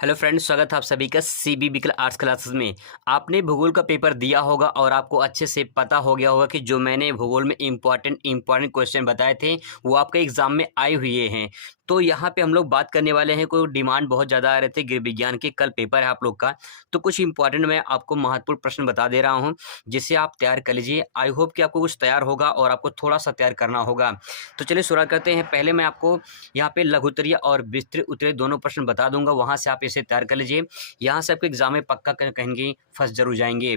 Hello friends, स्वागत है आप सभी का सीबी बिकल आर्ट्स क्लासेस में। आपने भूगोल का पेपर दिया होगा और आपको अच्छे से पता हो गया होगा कि जो मैंने भूगोल में इम्पॉर्टेंट क्वेश्चन बताए थे वो आपके एग्जाम में आए हुए हैं। तो यहाँ पे हम लोग बात करने वाले हैं, कोई डिमांड बहुत ज़्यादा आ रहे थे गृह विज्ञान के, कल पेपर है आप लोग का। तो कुछ इंपॉर्टेंट मैं आपको महत्वपूर्ण प्रश्न बता दे रहा हूँ जिसे आप तैयार कर लीजिए। आई होप कि आपको कुछ तैयार होगा और आपको थोड़ा सा तैयार करना होगा। तो चलिए शुरुआत करते हैं। पहले मैं आपको यहाँ पे लघुत्तरीय और विस्तृत उत्तरीय दोनों प्रश्न बता दूंगा, वहाँ से आप इसे तैयार कर लीजिए। यहाँ से आपके एग्जाम में पक्का कहेंगे फंस जरूर जाएंगे।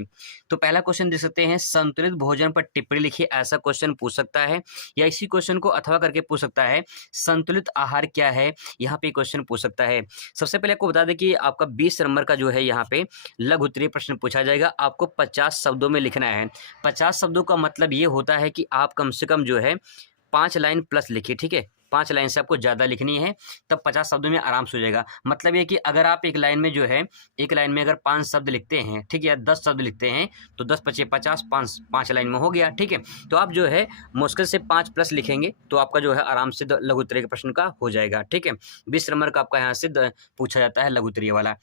तो पहला क्वेश्चन देख सकते हैं, संतुलित भोजन पर टिप्पणी लिखिए, ऐसा क्वेश्चन पूछ सकता है। या इसी क्वेश्चन को अथवा करके पूछ सकता है, संतुलित आहार क्या है, यहाँ पे क्वेश्चन पूछ सकता है। सबसे पहले आपको बता दें कि आपका 20 नंबर का जो है यहाँ पे लघु उत्तरीय प्रश्न पूछा जाएगा। आपको 50 शब्दों में लिखना है। 50 शब्दों का मतलब ये होता है कि आप कम से कम जो है 5 लाइन प्लस लिखिए, ठीक है। 5 लाइन से आपको ज़्यादा लिखनी है, तब 50 शब्दों में आराम से हो जाएगा। मतलब ये कि अगर आप एक लाइन में जो है, एक लाइन में अगर 5 शब्द लिखते हैं, ठीक है, या 10 शब्द लिखते हैं, तो 10 पचे 50, 5 लाइन में हो गया, ठीक है। तो आप जो है मुश्किल से 5 प्लस लिखेंगे तो आपका जो है आराम से लघु उत्तरीय के प्रश्न का हो जाएगा, ठीक है। 20 नंबर का आपका यहाँ से पूछा जाता है लघु उत्तरीय वाला।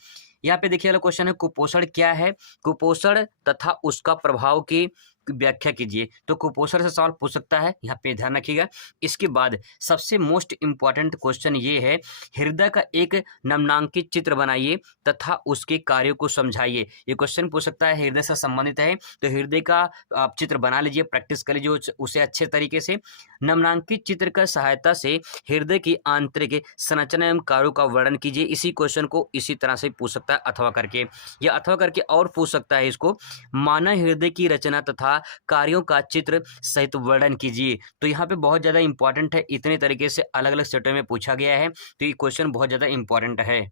यहाँ पे देखिए वाला क्वेश्चन है, कुपोषण क्या है, कुपोषण तथा उसका प्रभाव की व्याख्या कीजिए। तो कुपोषण से सवाल पूछ सकता है, यहाँ पे ध्यान रखिएगा। इसके बाद सबसे मोस्ट इंपॉर्टेंट क्वेश्चन ये है, हृदय का एक निम्नांकित चित्र बनाइए तथा उसके कार्यों को समझाइए। ये क्वेश्चन पूछ सकता है, हृदय से संबंधित है तो हृदय का आप चित्र बना लीजिए, प्रैक्टिस कर लीजिए उसे अच्छे तरीके से। निम्नांकित चित्र का सहायता से हृदय की आंतरिक संरचना एवं कार्यों का वर्णन कीजिए। इसी क्वेश्चन को इसी तरह से पूछ सकता है अथवा करके, या अथवा करके और पूछ सकता है इसको, मानव हृदय की रचना तथा कार्यों का चित्र सहित वर्णन कीजिए। तो यहाँ पे बहुत ज़्यादा इंपॉर्टेंट है, इतने तरीके से अलग अलग सेटों में पूछा गया है, तो ये क्वेश्चन बहुत ज़्यादा इंपॉर्टेंट है।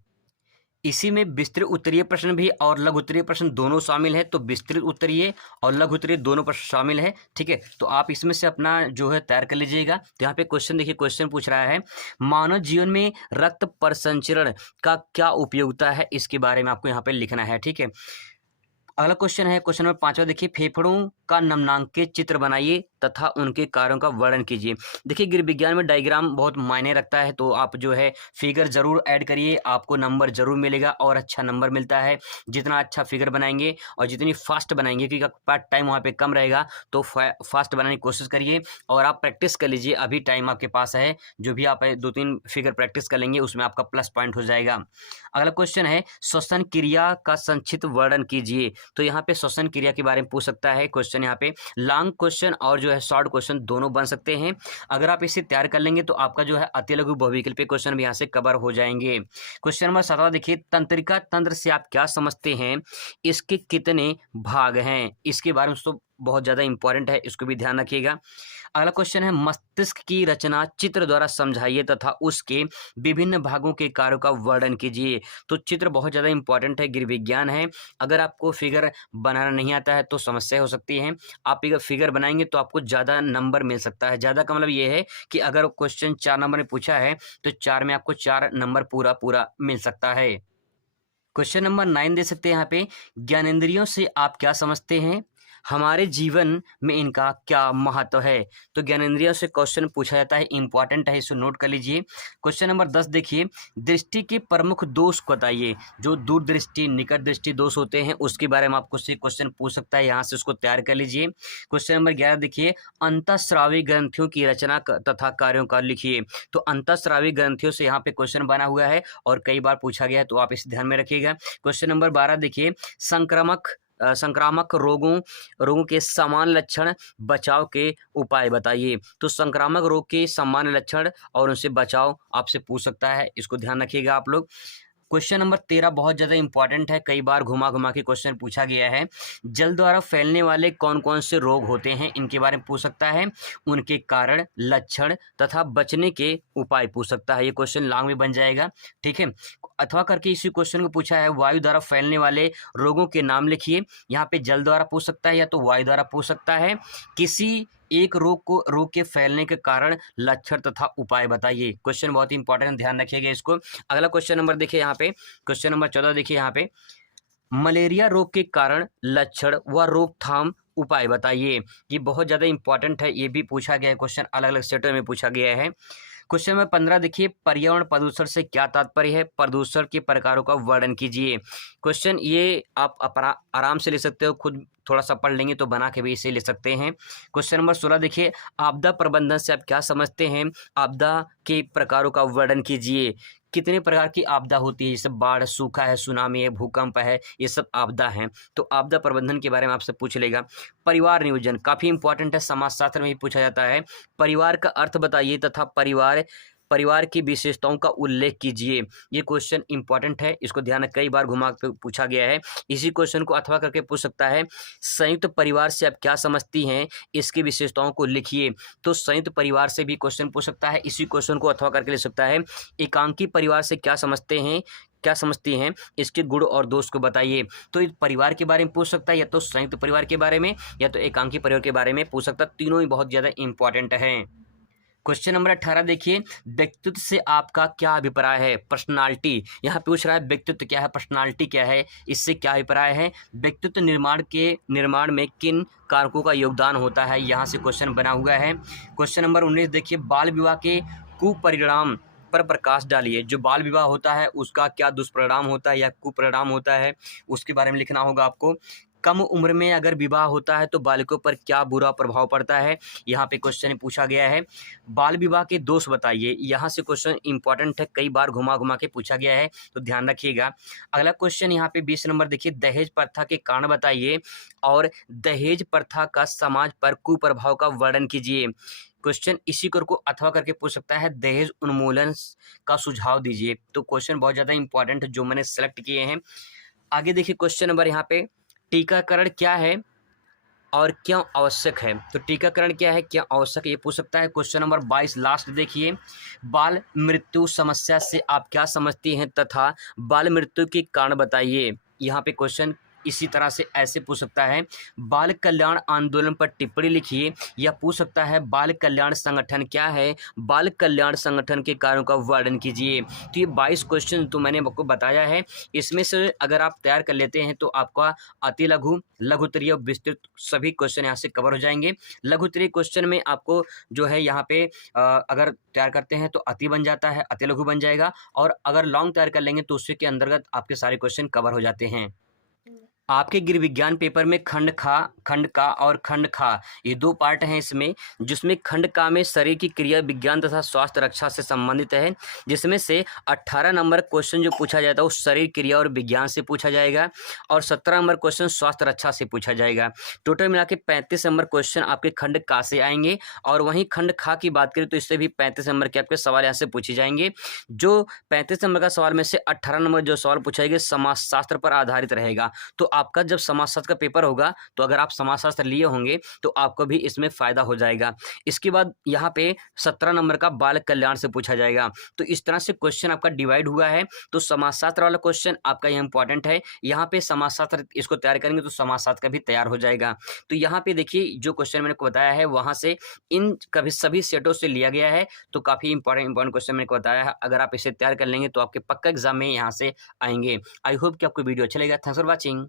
इसी में विस्तृत उत्तरीय प्रश्न भी और लघु उत्तरीय प्रश्न दोनों शामिल है। तो विस्तृत उत्तरीय और लघु उत्तरीय दोनों प्रश्न शामिल है, ठीक है। तो आप इसमें से अपना जो है तैयार कर लीजिएगा। तो यहाँ पे क्वेश्चन देखिए, क्वेश्चन पूछ रहा है, मानव जीवन में रक्त परिसंचरण का क्या उपयोगिता है, इसके बारे में आपको यहाँ पे लिखना है, ठीक है। अगला क्वेश्चन है, क्वेश्चन नंबर 5वां देखिए, फेफड़ों का निम्नांकित चित्र बनाइए तथा उनके कार्यों का वर्णन कीजिए। देखिए गृह विज्ञान में डायग्राम बहुत मायने रखता है, तो आप जो है फिगर जरूर ऐड करिए, आपको नंबर जरूर मिलेगा और अच्छा नंबर मिलता है जितना अच्छा फिगर बनाएंगे और जितनी फास्ट बनाएंगे, क्योंकि आपका टाइम वहाँ पे कम रहेगा, तो फास्ट बनाने की कोशिश करिए और आप प्रैक्टिस कर लीजिए। अभी टाइम आपके पास है, जो भी आप 2-3 फिगर प्रैक्टिस कर लेंगे उसमें आपका प्लस पॉइंट हो जाएगा। अगला क्वेश्चन है, श्वसन क्रिया का संक्षिप्त वर्णन कीजिए। तो यहाँ पे श्वसन क्रिया के बारे में पूछ सकता है क्वेश्चन। यहाँ पे लॉन्ग क्वेश्चन और जो है शॉर्ट क्वेश्चन दोनों बन सकते हैं। अगर आप इसे तैयार कर लेंगे तो आपका जो है अति लघु बहुविकल्पीय क्वेश्चन भी यहाँ से कवर हो जाएंगे। क्वेश्चन नंबर 7वां देखिए, तंत्रिका तंत्र से आप क्या समझते हैं, इसके कितने भाग हैं, इसके बारे में तो बहुत ज़्यादा इंपॉर्टेंट है, इसको भी ध्यान रखिएगा। अगला क्वेश्चन है, मस्तिष्क की रचना चित्र द्वारा समझाइए तथा उसके विभिन्न भागों के कार्यों का वर्णन कीजिए। तो चित्र बहुत ज़्यादा इंपॉर्टेंट है, गृह विज्ञान है। अगर आपको फिगर बनाना नहीं आता है तो समस्या हो सकती है। आप फिगर बनाएंगे तो आपको ज़्यादा नंबर मिल सकता है। ज़्यादा का मतलब ये है कि अगर क्वेश्चन 4 नंबर में पूछा है तो 4 में आपको 4 नंबर पूरा मिल सकता है। क्वेश्चन नंबर 9 दे सकते हैं यहाँ पे, ज्ञानेंद्रियों से आप क्या समझते हैं, हमारे जीवन में इनका क्या महत्व है। तो ज्ञानेंद्रियों से क्वेश्चन पूछा जाता है, इंपॉर्टेंट है, इसको नोट कर लीजिए। क्वेश्चन नंबर 10 देखिए, दृष्टि के प्रमुख दोष बताइए। जो दूरदृष्टि निकट दृष्टि दोष होते हैं उसके बारे में आपको से क्वेश्चन पूछ सकता है, यहाँ से उसको तैयार कर लीजिए। क्वेश्चन नंबर 11 देखिए, अंतःस्रावी ग्रंथियों की रचना तथा कार्यों का लिखिए। तो अंतःस्रावी ग्रंथियों से यहाँ पे क्वेश्चन बना हुआ है और कई बार पूछा गया है, तो आप इसे ध्यान में रखिएगा। क्वेश्चन नंबर 12 देखिए, संक्रामक रोगों के सामान्य लक्षण, बचाव के उपाय बताइए। तो संक्रामक रोग के सामान्य लक्षण और उनसे बचाव आपसे पूछ सकता है, इसको ध्यान रखिएगा आप लोग। क्वेश्चन नंबर 13 बहुत ज़्यादा इंपॉर्टेंट है, कई बार घुमा घुमा के क्वेश्चन पूछा गया है। जल द्वारा फैलने वाले कौन कौन से रोग होते हैं, इनके बारे में पूछ सकता है, उनके कारण, लक्षण तथा बचने के उपाय पूछ सकता है। ये क्वेश्चन लॉन्ग में बन जाएगा, ठीक है। अथवा करके इसी क्वेश्चन को पूछा है, वायु द्वारा फैलने वाले रोगों के नाम लिखिए। यहाँ पे जल द्वारा पूछ सकता है या तो वायु द्वारा पूछ सकता है। किसी एक रोग के फैलने के कारण, लक्षण तथा उपाय बताइए। क्वेश्चन बहुत ही इंपॉर्टेंट है, ध्यान रखिएगा इसको। अगला क्वेश्चन नंबर देखिए यहाँ पे, क्वेश्चन नंबर 14 देखिए यहाँ पे, मलेरिया रोग के कारण, लक्षण व रोकथाम उपाय बताइए। ये बहुत ज़्यादा इंपॉर्टेंट है, ये भी पूछा गया है क्वेश्चन, अलग अलग सेटों में पूछा गया है। क्वेश्चन नंबर 15 देखिए, पर्यावरण प्रदूषण से क्या तात्पर्य है? प्रदूषण के प्रकारों का वर्णन कीजिए। क्वेश्चन ये आप आराम से ले सकते हो, खुद थोड़ा सा पढ़ लेंगे तो बना के भी इसे ले सकते हैं। क्वेश्चन नंबर 16 देखिए, आपदा प्रबंधन से आप क्या समझते हैं? आपदा के प्रकारों का वर्णन कीजिए। कितने प्रकार की आपदा होती है? जैसे बाढ़, सूखा है, सुनामी है, भूकंप है, ये सब आपदा हैं। तो आपदा प्रबंधन के बारे में आपसे पूछ लेगा। परिवार नियोजन काफ़ी इंपॉर्टेंट है, समाजशास्त्र में भी पूछा जाता है। परिवार का अर्थ बताइए तथा परिवार की विशेषताओं का उल्लेख कीजिए। ये क्वेश्चन इंपॉर्टेंट है, इसको ध्यान में कई बार घुमा के पूछा गया है। इसी क्वेश्चन को अथवा करके पूछ सकता है, संयुक्त परिवार से आप क्या समझती हैं? इसकी विशेषताओं को लिखिए। तो संयुक्त परिवार से भी क्वेश्चन पूछ सकता है। इसी क्वेश्चन को अथवा करके ले सकता है, एकांकी परिवार से क्या समझते हैं, क्या समझती हैं? इसके गुण और दोष को बताइए। तो इस परिवार के बारे में पूछ सकता है, या तो संयुक्त परिवार के बारे में, या तो एकांकी परिवार के बारे में पूछ सकता है। तीनों ही बहुत ज़्यादा इंपॉर्टेंट हैं। क्वेश्चन नंबर 18 देखिए, व्यक्तित्व से आपका क्या अभिप्राय है? पर्सनालिटी यहाँ पूछ रहा है, व्यक्तित्व क्या है, पर्सनालिटी क्या है, इससे क्या अभिप्राय है? व्यक्तित्व निर्माण में किन कारकों का योगदान होता है? यहाँ से क्वेश्चन बना हुआ है। क्वेश्चन नंबर 19 देखिए, बाल विवाह के कुपरिणाम पर प्रकाश डालिए। जो बाल विवाह होता है उसका क्या दुष्परिणाम होता है या कुपरिणाम होता है, उसके बारे में लिखना होगा आपको। कम उम्र में अगर विवाह होता है तो बालकों पर क्या बुरा प्रभाव पड़ता है? यहाँ पे क्वेश्चन पूछा गया है। बाल विवाह के दोष बताइए। यहाँ से क्वेश्चन इंपॉर्टेंट है, कई बार घुमा घुमा के पूछा गया है, तो ध्यान रखिएगा। अगला क्वेश्चन यहाँ पे 20 नंबर देखिए, दहेज प्रथा के कारण बताइए और दहेज प्रथा का समाज पर कुप्रभाव का वर्णन कीजिए। क्वेश्चन इसी को अथवा करके पूछ सकता है, दहेज उन्मूलन का सुझाव दीजिए। तो क्वेश्चन बहुत ज़्यादा इंपॉर्टेंट है जो मैंने सेलेक्ट किए हैं। आगे देखिए क्वेश्चन नंबर यहाँ पे, टीकाकरण क्या है और क्यों आवश्यक है? तो टीकाकरण क्या है, क्या आवश्यक है, ये पूछ सकता है। क्वेश्चन नंबर 22 लास्ट देखिए, बाल मृत्यु समस्या से आप क्या समझती हैं तथा बाल मृत्यु के कारण बताइए। यहाँ पे क्वेश्चन इसी तरह से ऐसे पूछ सकता है, बाल कल्याण आंदोलन पर टिप्पणी लिखिए, या पूछ सकता है बाल कल्याण संगठन क्या है, बाल कल्याण संगठन के कार्यों का वर्णन कीजिए। तो ये 22 क्वेश्चन तो मैंने आपको बताया है, इसमें से अगर आप तैयार कर लेते हैं तो आपका अति लघु, लघुत्तरीय और विस्तृत सभी क्वेश्चन यहाँ से कवर हो जाएंगे। लघुत्तरीय क्वेश्चन में आपको जो है यहाँ पे अगर तैयार करते हैं तो अति बन जाता है, अति लघु बन जाएगा, और अगर लॉन्ग तैयार कर लेंगे तो उसके अंतर्गत आपके सारे क्वेश्चन कवर हो जाते हैं। आपके गृह विज्ञान पेपर में खंड का और खंड खा ये दो पार्ट हैं इसमें, जिसमें खंड का में शरीर की क्रिया विज्ञान तथा स्वास्थ्य रक्षा से संबंधित है, जिसमें से 18 नंबर क्वेश्चन जो पूछा जाता है वो शरीर क्रिया और विज्ञान से पूछा जाएगा, और 17 नंबर क्वेश्चन स्वास्थ्य रक्षा से पूछा जाएगा। टोटल मिला के 35 नंबर क्वेश्चन आपके खंड का से आएंगे, और वहीं खंड खा की बात करें तो इससे भी 35 नंबर के आपके सवाल यहाँ से पूछे जाएंगे। जो 35 नंबर का सवाल में से 18 नंबर जो सवाल पूछा जाएगा समाजशास्त्र पर आधारित रहेगा। तो आपका जब समाजशास्त्र का पेपर होगा तो अगर आप समाजशास्त्र लिए होंगे तो आपको भी इसमें फायदा हो जाएगा। इसके बाद यहाँ पे 17 नंबर का बाल कल्याण से पूछा जाएगा। तो इस तरह से क्वेश्चन आपका डिवाइड हुआ है। तो समाजशास्त्र वाला क्वेश्चन आपका ये इंपॉर्टेंट है, यहाँ पे समाजशास्त्र इसको तैयार करेंगे तो समाजशास्त्र का भी तैयार हो जाएगा। तो यहाँ पे देखिए जो क्वेश्चन मैंने को बताया है वहाँ से इन कभी सभी सेटों से लिया गया है, तो काफ़ी इंपॉर्टेंट क्वेश्चन मैंने को बताया है। अगर आप इसे तैयार कर लेंगे तो आपके पक्का एग्जाम में यहाँ से आएंगे। आई होप कि आपको वीडियो अच्छा लगेगा। Thanks for watching.